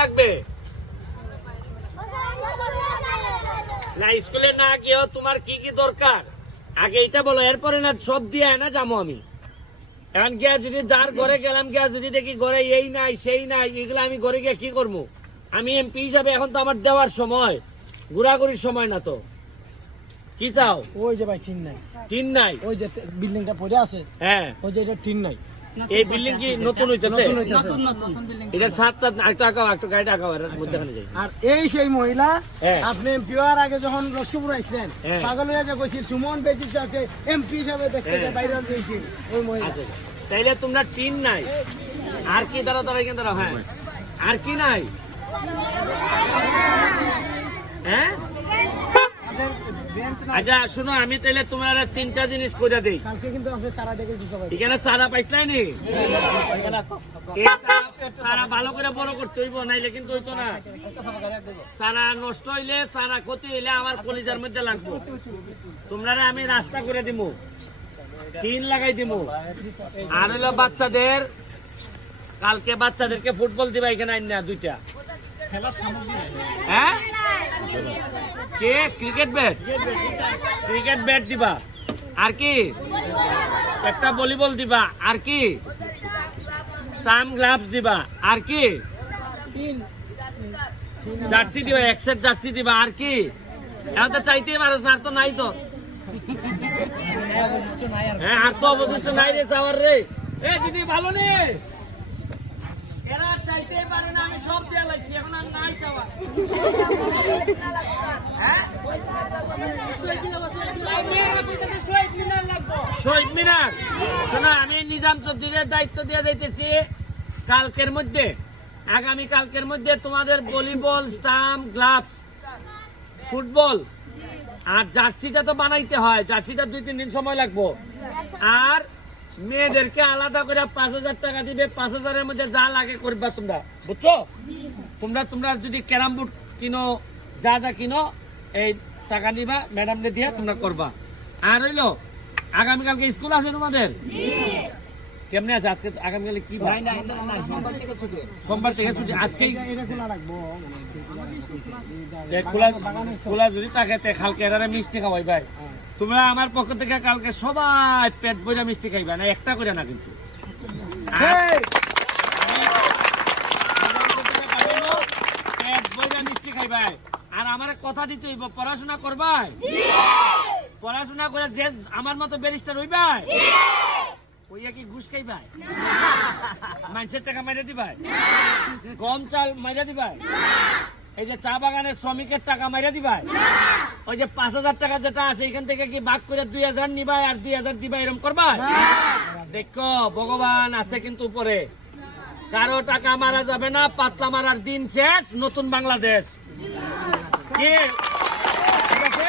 লাগবে না স্কুলে না গিয়েও তোমার কি কি দরকার? আগে এটা বলো এরপরে না সব দিয়ে না যাব আমি। এখন গিয়া যদি যার ঘরে গেলাম গিয়া যদি দেখি ঘরে এই নাই সেই নাই এগুলো আমি ঘরে গিয়ে কি করব আমি এমপি হিসাবে এখন তো আমার দেওয়ার সময় ঘোরাঘুরির সময় না তো। কি চাও? ওই যে ভাই টিন নাই। টিন নাই? ওই যে বিল্ডিংটা পড়ে আছে। হ্যাঁ। ওই যে এটা টিন নাই। এই বিল্ডিং কি নতুন হইতেছে? নতুন হইতাছে। এটা সাতটা একটা আঁকাও একটা গাড়িটা আঁকাও এর মধ্যে যাই আর এই সেই মহিলা হ্যাঁ। আপনি হওয়ার আগে যখন লক্ষ্মীপুর আসলেন হ্যাঁ। পাগল হয়ে যে কইছিল সুমন বেচিস আছে এমপি হিসাবে দেখতে হ্যাঁ। বাইরে দিয়েছি ওই মহিলা। আচ্ছা তাইলে তোমরা টিন নাই। আর কি দাঁড়া দাঁড়া এখানে দাঁড়াও হ্যাঁ। আর কি নাই? হ্যাঁ? আচ্ছা শুনো আমি তাইলে তোমার তিনটা জিনিস করে দিই। এখানে চারা পাইছলাই নি? চারা- ভালো করে বড় করতে হইব নাইলে কিন্তু হইতো না। চারা নষ্ট হইলে চারা ক্ষতি হইলে আমার কলিজার মধ্যে লাগবো। তোমরা আমি রাস্তা করে দিমু। টিন লাগাই দিমু। আর হলো বাচ্চাদের কালকে বাচ্চাদেরকে ফুটবল দিবা এখানে আইন না দুইটা। হ্যাঁ? কে? Cricket bat? ক্রিকেট ব্যাট দিবা। আর কি? একটা ভলিবল দিবা। আর কি? স্টাম্প গ্লাভস দিবা। আর কি? জার্সি দিবা, এক সেট জার্সি দিবা। আর কি? চাইতেই পারস না, আর তো নাই তো। নাই হ্যাঁ আর তো অবশিষ্ট নাই রে রে। এ, দিদি, ভালো নে। এরা পারে না, আমি সব দেয়া লাগছি এখন আর নাই চাওয়া হ্যাঁ? শহীদ মিনার। শোনা, আমি নিজাম চৌধুরীর দায়িত্ব দিয়ে যাইতেছি কালকের মধ্যে। আগামী কালকের মধ্যে তোমাদের ভলিবল, স্টাম্প, গ্লাভস, ফুটবল আর জার্সিটা তো বানাইতে হয়। জার্সিটা দুই, তিন দিন সময় লাগবো। আর মেয়েদেরকে আলাদা করে পাঁচ হাজার টাকা দিবে। পাঁচ হাজারের মধ্যে যা লাগে করবা তোমরা। বুঝছ? তোমরা তোমরা যদি ক্যারাম বোর্ড কিনো, যা যা কিনো, এই টাকা নিবা ম্যাডামকে দিয়ে তোমরা করবা। আর হইল আগামীকালকে স্কুল আছে তোমাদের? কেমনে আছে? আজকে আগামীকালে কি বার? সোমবার থেকে ছুটি। আজকেই খোলা যদি থাকে কালকে এরারে মিষ্টি খাওয়াই ভাই। তোমরা আমার পক্ষ থেকে কালকে সবাই পেট বইরা মিষ্টি খাইবা না একটা করে না কিন্তু। পেট বইরা মিষ্টি খাইবাই। আর আমার কথা দিতে হইব পড়াশোনা করবাই? পড়াশোনা করে যে আমার মতো ব্যারিস্টার হইবাই ওইয়া কি ঘুষ খাইবাই মানুষের টাকা মাইরা দিবাই গম চাল মাইরা দিবাই এই যে চা বাগানের শ্রমিকের টাকা মাইরা দিবাই ওই যে পাঁচ হাজার টাকা যেটা আছে এখান থেকে কি ভাগ করে দুই হাজার নিবাই আর দুই হাজার দিবাই এরকম করবা দেখো ভগবান আছে কিন্তু উপরে। কারও টাকা মারা যাবে না পাতলা মারার দিন শেষ নতুন বাংলাদেশ। কি? ঠিক আছে?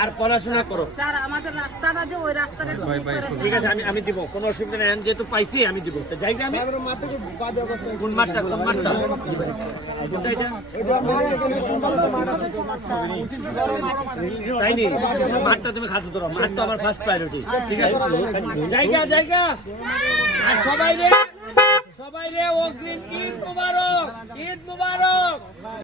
আর পড়াশোনা করো। স্যার আমাদের রাস্তাটা যে ওই রাস্তাটা ঠিক আছে আমি আমি দিব। কোনো অসুবিধা নেই আমি যেহেতু পাইছি আমি দিব। তো যাই আমি কোন মাঠটা কোন মাঠটা? কোনটা এটা? তাই নি? মাঠটা তুমি খাসো ধরো মাঠটা আমার ফার্স্ট প্রায়োরিটি ঠিক আছে? জায়গা জায়গা আর সবাই রে সবাই রে অগ্রিম ঈদ মুবারক ঈদ মুবারক।